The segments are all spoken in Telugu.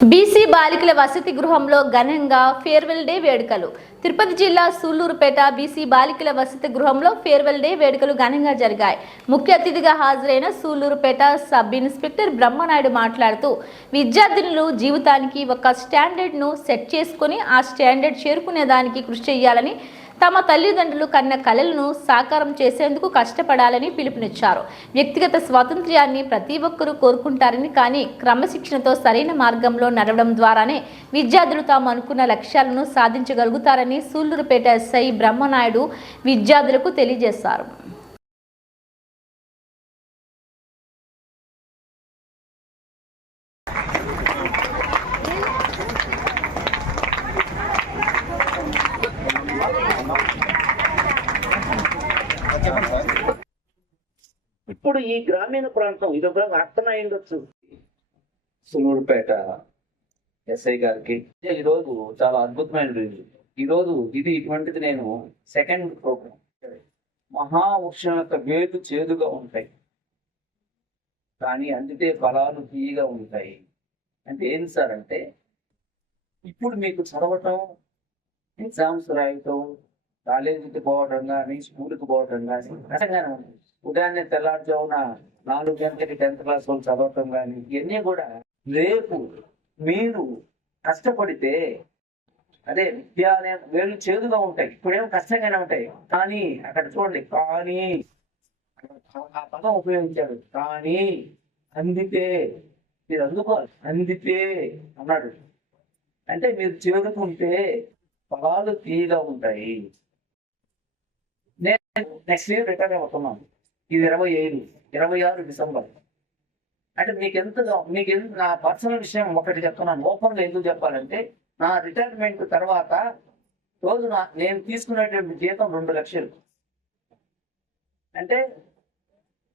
బీసీ బాలికల వసతి గృహంలో ఘనంగా ఫేర్వెల్ డే వేడుకలు. తిరుపతి జిల్లా సూళ్లూరుపేట బీసీ బాలికల వసతి గృహంలో ఫేర్వెల్ డే వేడుకలు ఘనంగా జరిగాయి. ముఖ్య అతిథిగా హాజరైన సూళ్లూరుపేట సబ్ ఇన్స్పెక్టర్ బ్రహ్మనాయుడు మాట్లాడుతూ, విద్యార్థినులు జీవితానికి ఒక స్టాండర్డ్ ను సెట్ చేసుకుని ఆ స్టాండర్డ్ చేరుకునేదానికి కృషి చేయాలని, తమ తల్లిదండ్రులు కన్న కలలను సాకారం చేసేందుకు కష్టపడాలని పిలుపునిచ్చారు. వ్యక్తిగత స్వాతంత్ర్యాన్ని ప్రతి ఒక్కరూ కోరుకుంటారని, కానీ క్రమశిక్షణతో సరైన మార్గంలో నడవడం ద్వారానే విద్యార్థులు తాము అనుకున్న లక్ష్యాలను సాధించగలుగుతారని సూళ్లూరుపేట ఎస్ఐ బ్రహ్మనాయుడు విద్యార్థులకు తెలియజేశారు. ఇప్పుడు ఈ గ్రామీణ ప్రాంతం ఇదొక అర్థమైండొచ్చు. సూళ్లూరుపేట ఎస్ఐ గారికి ఈరోజు చాలా అద్భుతమైన రోజు. ఈరోజు ఇటువంటిది నేను సెకండ్ ప్రోగ్రామ్. మహావృక్షం యొక్క వేలు చేదుగా ఉంటాయి, కానీ అందితే ఫలాలు తీయగా ఉంటాయి. అంటే ఏంటి సార్ అంటే, ఇప్పుడు మీకు చదవటం, ఎగ్జామ్స్ రాయటం, కాలేజీకి పోవడం కానీ, స్కూల్కి పోవడం కానీ కష్టంగానే ఉంది. ఉదయాన్నే తెల్లారుజామున 4 గంటలకి 10th క్లాస్ వాళ్ళు చదవటం కానీ ఇవన్నీ కూడా రేపు మీరు కష్టపడితే, అదే విద్య అనే వేళ్ళు చేదుగా ఉంటాయి, ఇప్పుడేమో కష్టంగానే ఉంటాయి. కానీ అక్కడ చూడండి, కానీ ఆ పదం ఉపయోగించాడు, కానీ అందితే మీరు అందుకోవాలి, అందితే అన్నాడు. అంటే మీరు చేరుకుంటే ఫలాలు తీయగా ఉంటాయి. నేను నెక్స్ట్ ఇయర్ రిటర్న్ అవుతున్నాను. ఇది 26 డిసెంబర్. అంటే మీకు నా పర్సనల్ విషయం ఒకటి చెప్తున్నాను, ఓపెన్లో ఎందుకు చెప్పాలంటే, నా రిటైర్మెంట్ తర్వాత రోజు నేను తీసుకునేటువంటి జీతం 2 లక్షలు. అంటే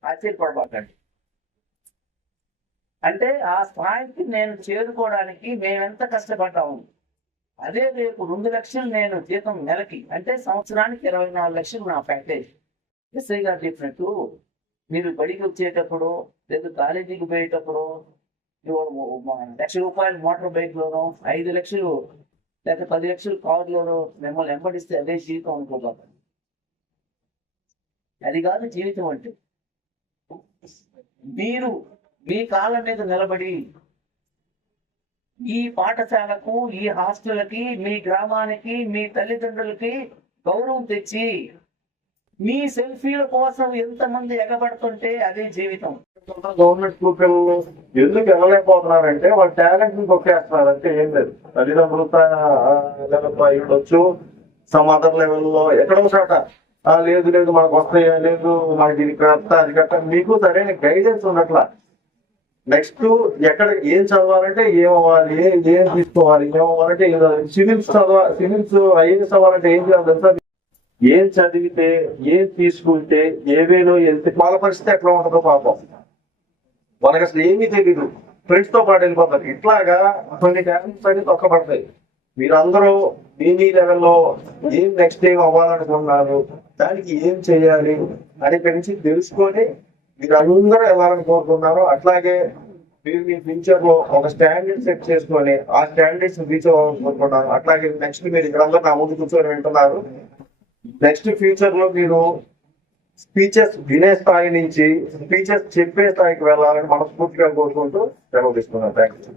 ఆశ్చర్యపడబాకండి. అంటే ఆ స్థాయికి నేను చేరుకోవడానికి మేమెంత కష్టపడ్డాము. అదే రేపు 2 లక్షలు నేను జీతం నెలకి, అంటే సంవత్సరానికి 24 లక్షలు నా ప్యాకేజ్. ఎస్ఐ గారు చెప్పినట్టు, మీరు బడికి వచ్చేటప్పుడు లేదా కాలేజీకి పోయేటప్పుడు ₹1,00,000 మోటార్ బైక్ లోనో, 5 లక్షలు లేక 10 లక్షలు కారులోనో మిమ్మల్ని వెంబడిస్తే అదే జీవితం అనుకోబాక. అది కాదు జీవితం అంటే. మీరు మీ కాళ్ళ మీద నిలబడి ఈ పాఠశాలకు, ఈ హాస్టల్కి, మీ గ్రామానికి, మీ తల్లిదండ్రులకి గౌరవం తెచ్చి మీ సెల్ఫీల కోసం ఎంతమంది ఎగబడుతుంటే అదే జీవితం. గవర్నమెంట్ స్కూల్ పిల్లలు ఎందుకు వెళ్ళలేకపోతున్నారంటే, వాళ్ళ టాలెంట్ ని తొక్కేస్తున్నారు. అంటే ఏం లేదు, తల్లిదండ్రులు ఉండొచ్చు, సమ్ అదర్ లెవెల్లో ఎక్కడో చోట లేదు మనకు వస్తాయా, లేదు మనకి ఇది కరెక్టా అది కరెక్టా, మీకు సరైన గైడెన్స్ ఉన్నట్లా. నెక్స్ట్ ఎక్కడ ఏం చదవాలంటే ఏమవ్వాలి, ఏం తీసుకోవాలి, ఏమవ్వాలంటే సివిల్స్ ఐఏఎస్ అవ్వాలంటే ఏం చేయాలి తెలుసా? ఏం చదివితే, ఏం తీసుకుంటే, ఏవేలో వెళ్తే వాళ్ళ పరిస్థితి ఎట్లా ఉంటుందో పాపం. వాళ్ళకి అసలు ఏమీ తెలీదు, ఫ్రెండ్స్ తో పాటు వెళ్ళిపోతారు. ఇట్లాగా కొన్ని టాలెంట్స్ అనేది తొక్కబడతాయి. మీరందరూ మీ లెవెల్లో ఏం నెక్స్ట్ ఏం అవ్వాలనుకున్నారు, దానికి ఏం చేయాలి అని పెంచి తెలుసుకొని మీరు అందరూ వెళ్ళాలని కోరుకున్నారు. అట్లాగే మీరు మీ ఫ్యూచర్ లో ఒక స్టాండర్డ్ సెట్ చేసుకొని ఆ స్టాండర్డ్స్ రీచ్ అవ్వాలని కోరుకున్నారు. అట్లాగే నెక్స్ట్ మీరు ఇక్కడ అందరూ నా ముందు కూర్చొని వింటున్నారు. నెక్స్ట్ ఫ్యూచర్ లో మీరు స్పీచెస్ వినే స్థాయి నుంచి స్పీచెస్ చెప్పే స్థాయికి వెళ్ళాలని మనస్ఫూర్తిగా కోరుకుంటూ సెలవు తీసుకున్నాను. Thank you.